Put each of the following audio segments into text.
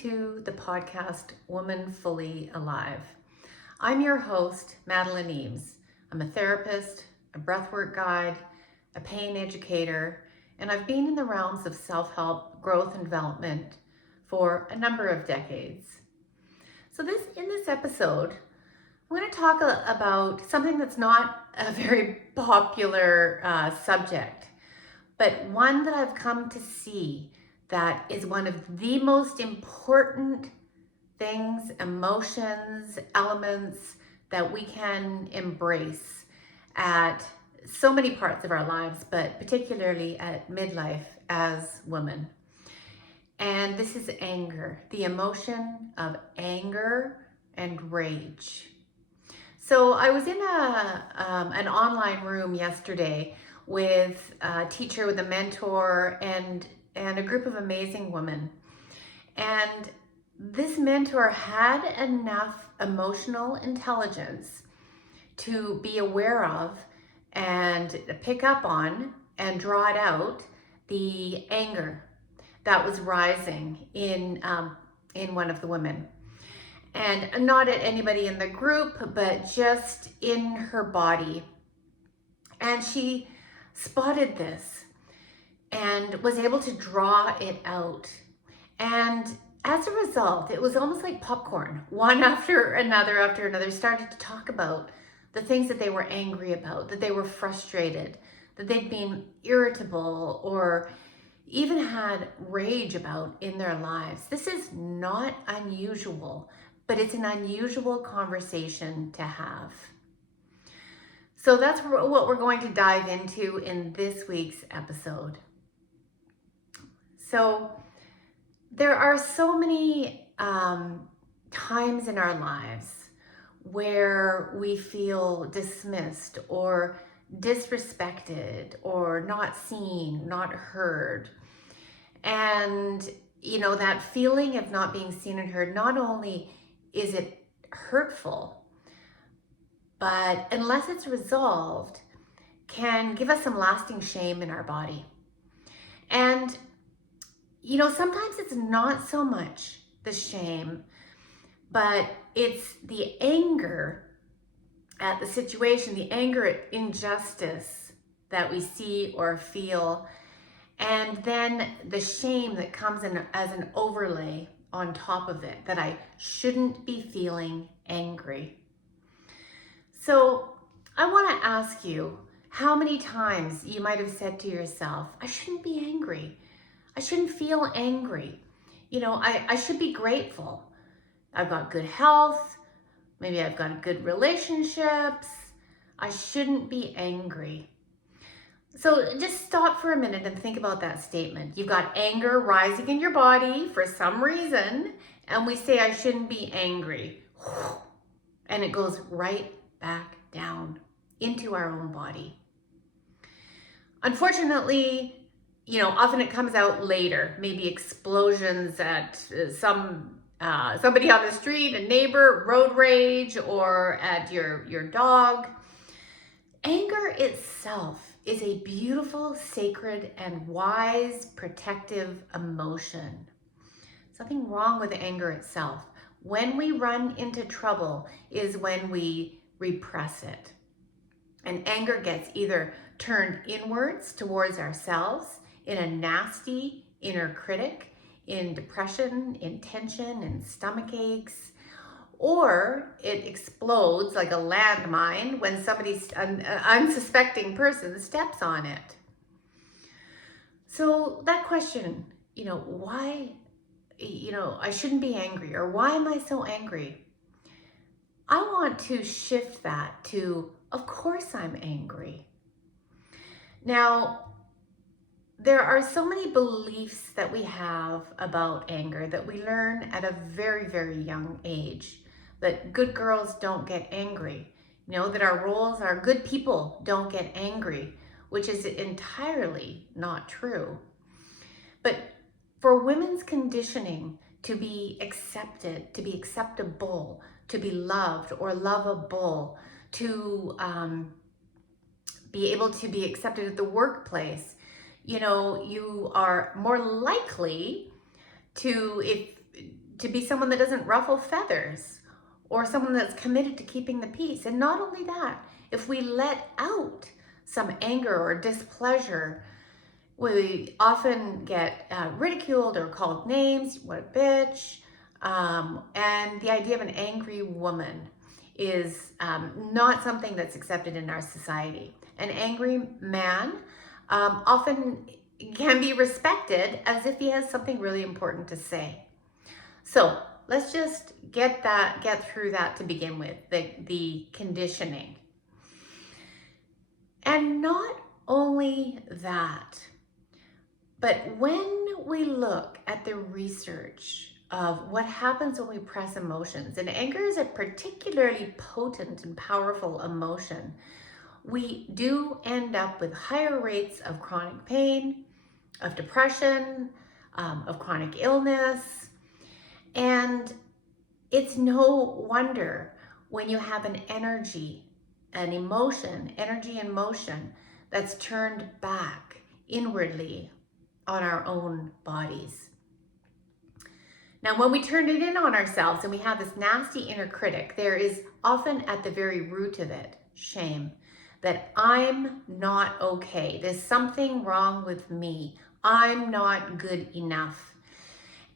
to the podcast Woman Fully Alive. I'm your host, Madeline Eames. I'm a therapist, a breathwork guide, a pain educator, and I've been in the realms of self-help, growth, and development for a number of decades. So in this episode, I'm going to talk about something that's not a very popular subject, but one that I've come to see that is one of the most important things, emotions, elements that we can embrace at so many parts of our lives, but particularly at midlife as women. And this is anger, the emotion of anger and rage. So I was in an online room yesterday with a teacher, with a mentor, and a group of amazing women. And this mentor had enough emotional intelligence to be aware of and pick up on and draw it out the anger that was rising in one of the women. And not at anybody in the group, but just in her body. And she spotted this and was able to draw it out. And as a result, it was almost like popcorn. One after another started to talk about the things that they were angry about, that they were frustrated, that they'd been irritable or even had rage about in their lives. This is not unusual, but it's an unusual conversation to have. So that's what we're going to dive into in this week's episode. So there are so many times in our lives where we feel dismissed or disrespected or not seen, not heard. And, that feeling of not being seen and heard, not only is it hurtful, but unless it's resolved, can give us some lasting shame in our body. And, sometimes it's not so much the shame, but it's the anger at the situation, the anger at injustice that we see or feel, and then the shame that comes in as an overlay on top of it, that I shouldn't be feeling angry. So I want to ask you how many times you might have said to yourself, I shouldn't be angry. I shouldn't feel angry. I should be grateful. I've got good health. Maybe I've got good relationships. I shouldn't be angry. So just stop for a minute and think about that statement. You've got anger rising in your body for some reason, and we say, I shouldn't be angry. And it goes right back down into our own body. Unfortunately, often it comes out later, maybe explosions at somebody on the street, a neighbor, road rage, or at your dog. Anger itself is a beautiful, sacred, and wise, protective emotion. Something wrong with anger itself. When we run into trouble is when we repress it. And anger gets either turned inwards towards ourselves in a nasty inner critic, in depression, in tension, in stomach aches, or it explodes like a landmine when an unsuspecting person steps on it. So that question, why, I shouldn't be angry, or why am I so angry? I want to shift that to, of course I'm angry. Now, there are so many beliefs that we have about anger that we learn at a very, very young age. That good girls don't get angry. That our good people don't get angry, which is entirely not true. But for women's conditioning to be accepted, to be acceptable, to be loved or lovable, to be able to be accepted at the workplace, you are more likely to to be someone that doesn't ruffle feathers, or someone that's committed to keeping the peace. And not only that, if we let out some anger or displeasure, we often get ridiculed or called names. What a bitch. And the idea of an angry woman is not something that's accepted in our society. An angry man often can be respected as if he has something really important to say. So let's just get through that to begin with, the conditioning. And not only that, but when we look at the research of what happens when we press emotions, and anger is a particularly potent and powerful emotion, we do end up with higher rates of chronic pain, of depression, of chronic illness. And it's no wonder when you have an energy and motion that's turned back inwardly on our own bodies. Now, when we turn it in on ourselves and we have this nasty inner critic, there is often at the very root of it shame. That I'm not okay. There's something wrong with me. I'm not good enough.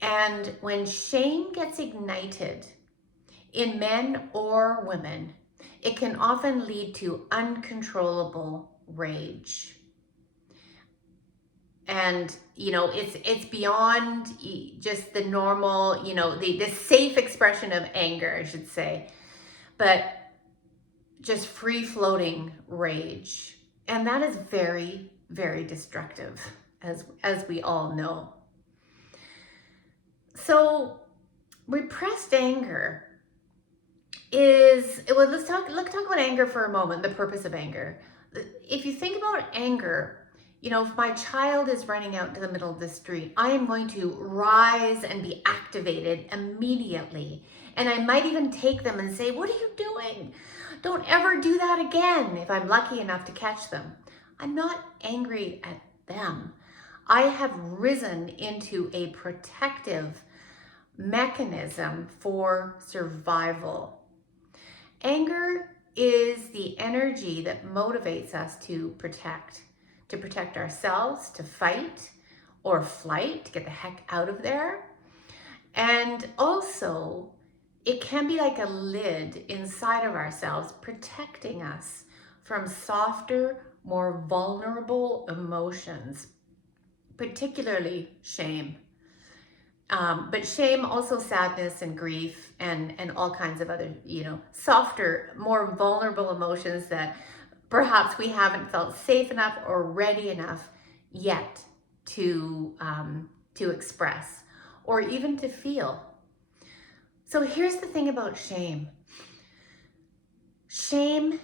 And when shame gets ignited in men or women, it can often lead to uncontrollable rage. And, it's beyond just the normal, the safe expression of anger, I should say, but just free-floating rage. And that is very, very destructive, as we all know. So repressed anger let's talk about anger for a moment, the purpose of anger. If you think about anger, if my child is running out into the middle of the street, I am going to rise and be activated immediately. And I might even take them and say, "What are you doing? Don't ever do that again," if I'm lucky enough to catch them. I'm not angry at them. I have risen into a protective mechanism for survival. Anger is the energy that motivates us to protect ourselves, to fight or flight, to get the heck out of there. And also, it can be like a lid inside of ourselves, protecting us from softer, more vulnerable emotions, particularly shame. But shame, also sadness and grief and all kinds of other, softer, more vulnerable emotions that perhaps we haven't felt safe enough or ready enough yet to express or even to feel. So here's the thing about shame. Shame,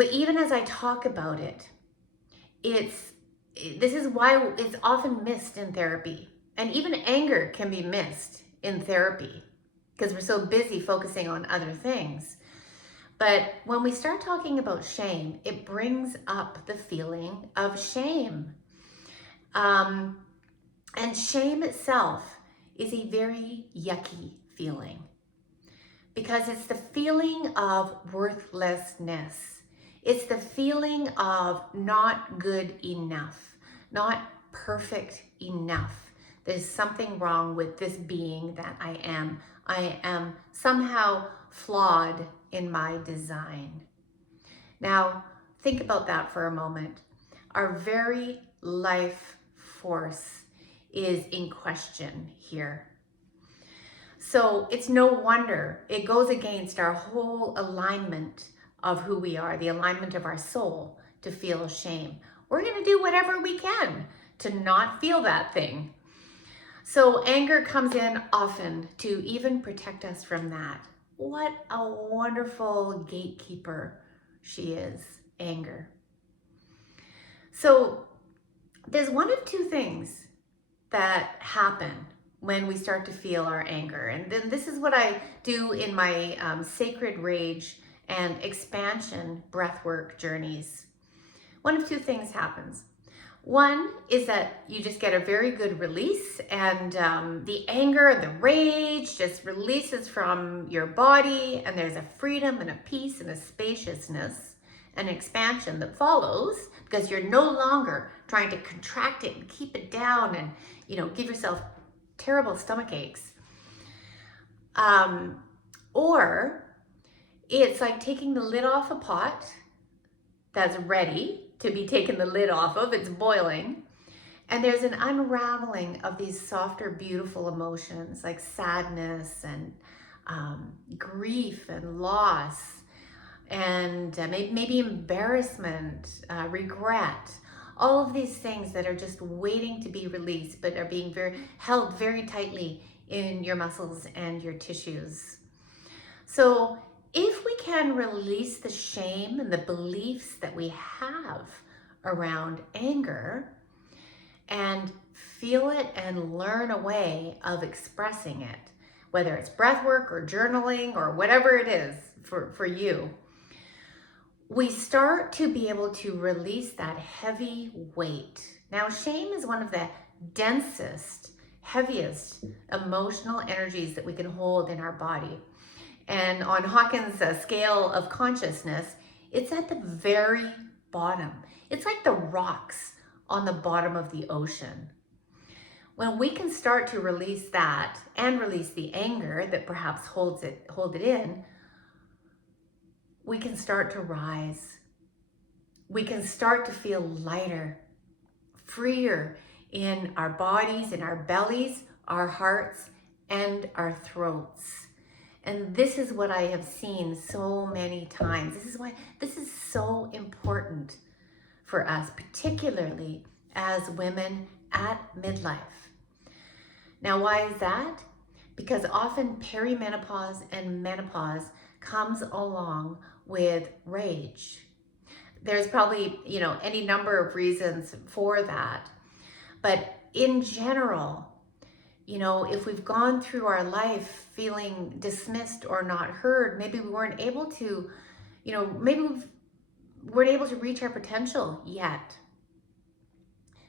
even as I talk about it, this is why it's often missed in therapy. And even anger can be missed in therapy because we're so busy focusing on other things. But when we start talking about shame, it brings up the feeling of shame. And shame itself is a very yucky feeling because it's the feeling of worthlessness. It's the feeling of not good enough, not perfect enough. There's something wrong with this being that I am. I am somehow flawed in my design. Now, think about that for a moment. Our very life force is in question here. So it's no wonder it goes against our whole alignment of who we are, the alignment of our soul to feel shame. We're going to do whatever we can to not feel that thing. So anger comes in often to even protect us from that. What a wonderful gatekeeper she is, anger. So there's one of two things that happen when we start to feel our anger. And then this is what I do in my sacred rage and expansion breathwork journeys. One of two things happens. One is that you just get a very good release, and the anger and the rage just releases from your body, and there's a freedom and a peace and a spaciousness and expansion that follows because you're no longer trying to contract it and keep it down and, give yourself terrible stomach aches. Or it's like taking the lid off a pot that's ready to be taken the lid off of, it's boiling. And there's an unraveling of these softer, beautiful emotions like sadness and grief and loss and maybe embarrassment, regret. All of these things that are just waiting to be released, but are being held very tightly in your muscles and your tissues. So if we can release the shame and the beliefs that we have around anger and feel it and learn a way of expressing it, whether it's breath work or journaling or whatever it is for you, we start to be able to release that heavy weight. Now, shame is one of the densest, heaviest emotional energies that we can hold in our body. And on Hawkins' scale of consciousness, it's at the very bottom. It's like the rocks on the bottom of the ocean. When we can start to release that and release the anger that perhaps hold it in, we can start to rise. We can start to feel lighter, freer in our bodies, in our bellies, our hearts, and our throats. And this is what I have seen so many times. This is why this is so important for us, particularly as women at midlife. Now, why is that? Because often perimenopause and menopause comes along with rage. There's probably, any number of reasons for that. But in general, if we've gone through our life feeling dismissed or not heard, maybe we weren't able to, maybe we weren't able to reach our potential yet.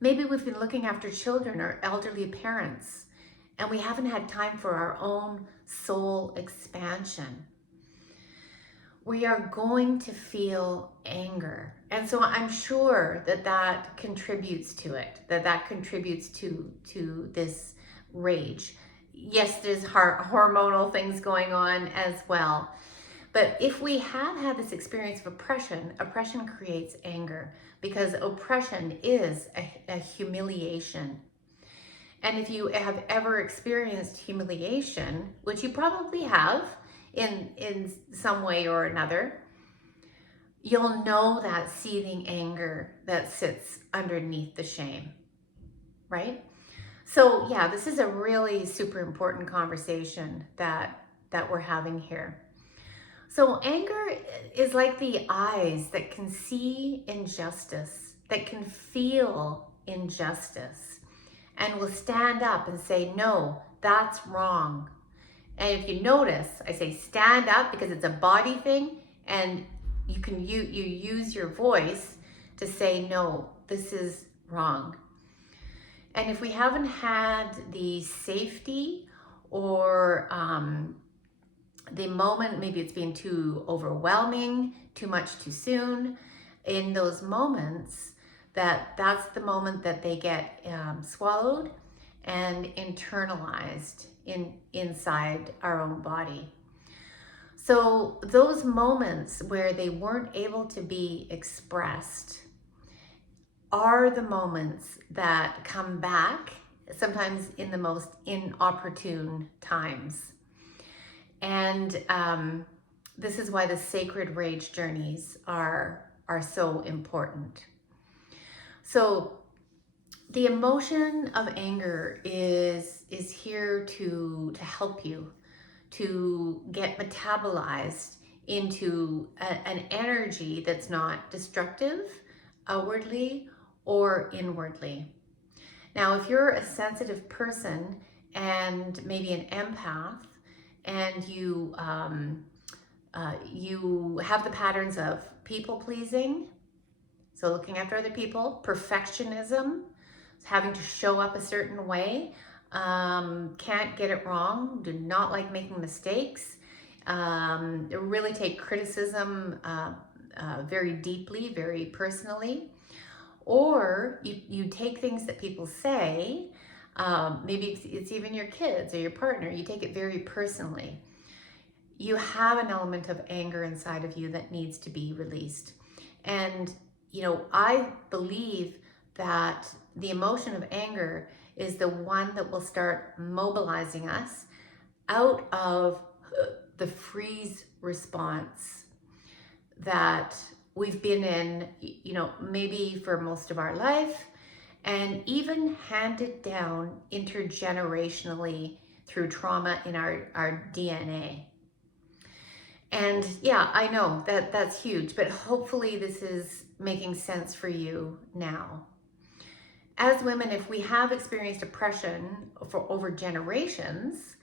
Maybe we've been looking after children or elderly parents, and we haven't had time for our own soul expansion. We are going to feel anger. And so I'm sure that contributes to it, that contributes to this rage. Yes, there's hormonal things going on as well. But if we have had this experience of oppression creates anger because oppression is a humiliation. And if you have ever experienced humiliation, which you probably have in some way or another, you'll know that seething anger that sits underneath the shame, right? So yeah, this is a really super important conversation that we're having here. So anger is like the eyes that can see injustice, that can feel injustice, and will stand up and say, no, that's wrong. And if you notice, I say stand up because it's a body thing, and you use your voice to say, no, this is wrong. And if we haven't had the safety or the moment, maybe it's been too overwhelming, too much too soon, in those moments, that's the moment that they get swallowed and internalized inside our own body. So those moments where they weren't able to be expressed are the moments that come back, sometimes in the most inopportune times. And this is why the sacred rage journeys are so important. So the emotion of anger is here to help you to get metabolized into an energy that's not destructive outwardly or inwardly. Now, if you're a sensitive person and maybe an empath, and you have the patterns of people pleasing, So looking after other people, perfectionism, having to show up a certain way, can't get it wrong, do not like making mistakes, really take criticism very deeply, very personally. Or you take things that people say, maybe it's even your kids or your partner, you take it very personally. You have an element of anger inside of you that needs to be released. And, I believe that the emotion of anger is the one that will start mobilizing us out of the freeze response that we've been in, maybe for most of our life, and even handed down intergenerationally through trauma in our DNA. And yeah, I know that that's huge, but hopefully this is making sense for you now. As women, if we have experienced oppression for over generations,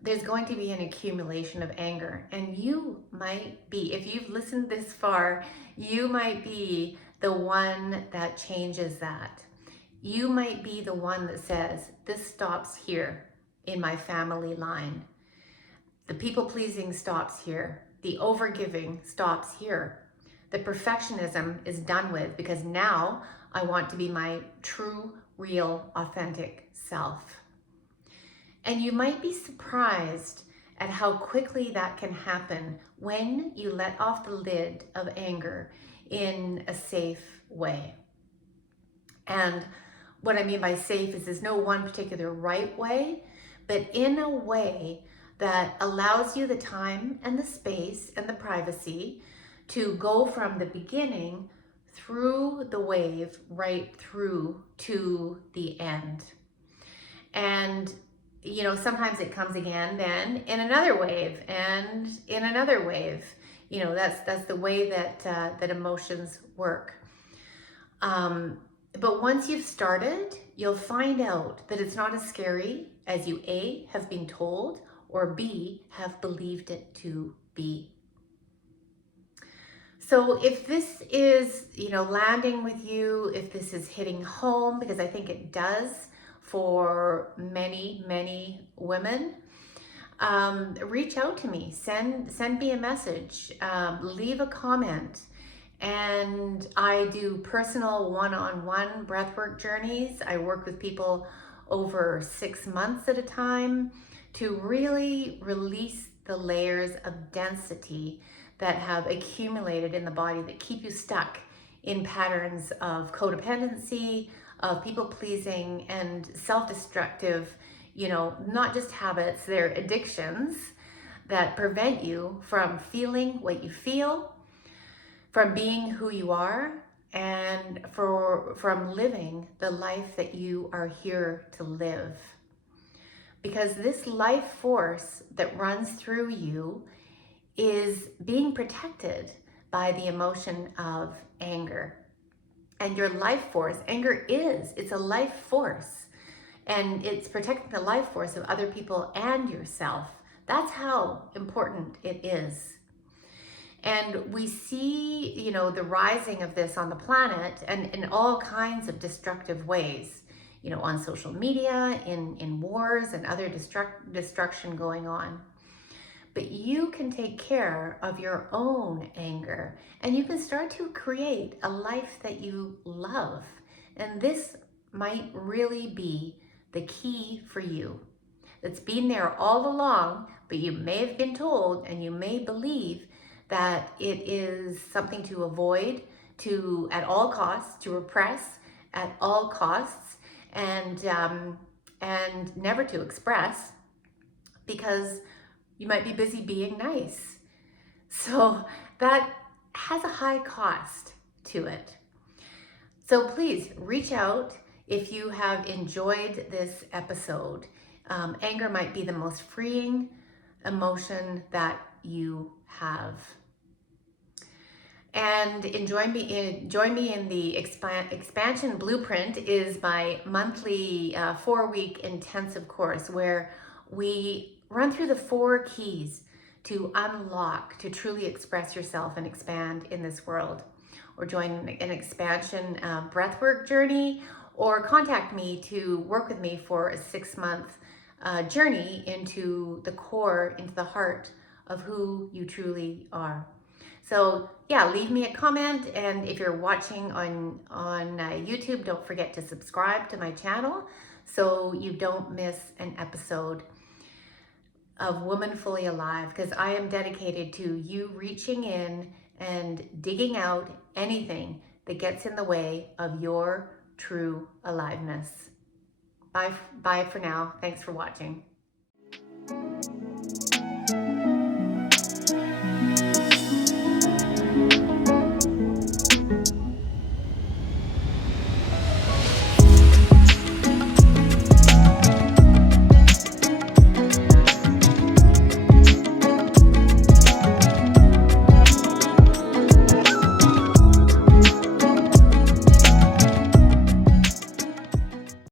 there's going to be an accumulation of anger. And you might be, if you've listened this far, you might be the one that changes that. You might be the one that says, this stops here in my family line. The people-pleasing stops here. The overgiving stops here. The perfectionism is done with, because now I want to be my true, real, authentic self. And you might be surprised at how quickly that can happen when you let off the lid of anger in a safe way. And what I mean by safe is there's no one particular right way, but in a way that allows you the time and the space and the privacy to go from the beginning through the wave right through to the end. And sometimes it comes again, then in another wave and in another wave. That's the way that emotions work. But once you've started, you'll find out that it's not as scary as you A, have been told, or B, have believed it to be. So if this is, landing with you, if this is hitting home, because I think it does for many, many women, reach out to me, send me a message, leave a comment. And I do personal one-on-one breathwork journeys. I work with people over 6 months at a time to really release the layers of density that have accumulated in the body that keep you stuck in patterns of codependency, of people-pleasing, and self-destructive, not just habits, they're addictions that prevent you from feeling what you feel, from being who you are, and from living the life that you are here to live. Because this life force that runs through you is being protected by the emotion of anger. And your life force, it's a life force. And it's protecting the life force of other people and yourself. That's how important it is. And we see, the rising of this on the planet and in all kinds of destructive ways, on social media, in wars and other destruction going on. But you can take care of your own anger, and you can start to create a life that you love. And this might really be the key for you. It's been there all along, but you may have been told and you may believe that it is something to avoid, at all costs, to repress at all costs, and never to express, because you might be busy being nice. So that has a high cost to it. So please reach out if you have enjoyed this episode. Anger might be the most freeing emotion that you have. And join me in the Expansion Blueprint is my monthly 4-week intensive course where we run through the 4 keys to unlock, to truly express yourself and expand in this world. or join an expansion breathwork journey, or contact me to work with me for a 6-month journey into the core, into the heart of who you truly are. So yeah, leave me a comment, and if you're watching on YouTube, don't forget to subscribe to my channel so you don't miss an episode of Woman Fully Alive, because I am dedicated to you reaching in and digging out anything that gets in the way of your true aliveness. Bye for now. Thanks for watching.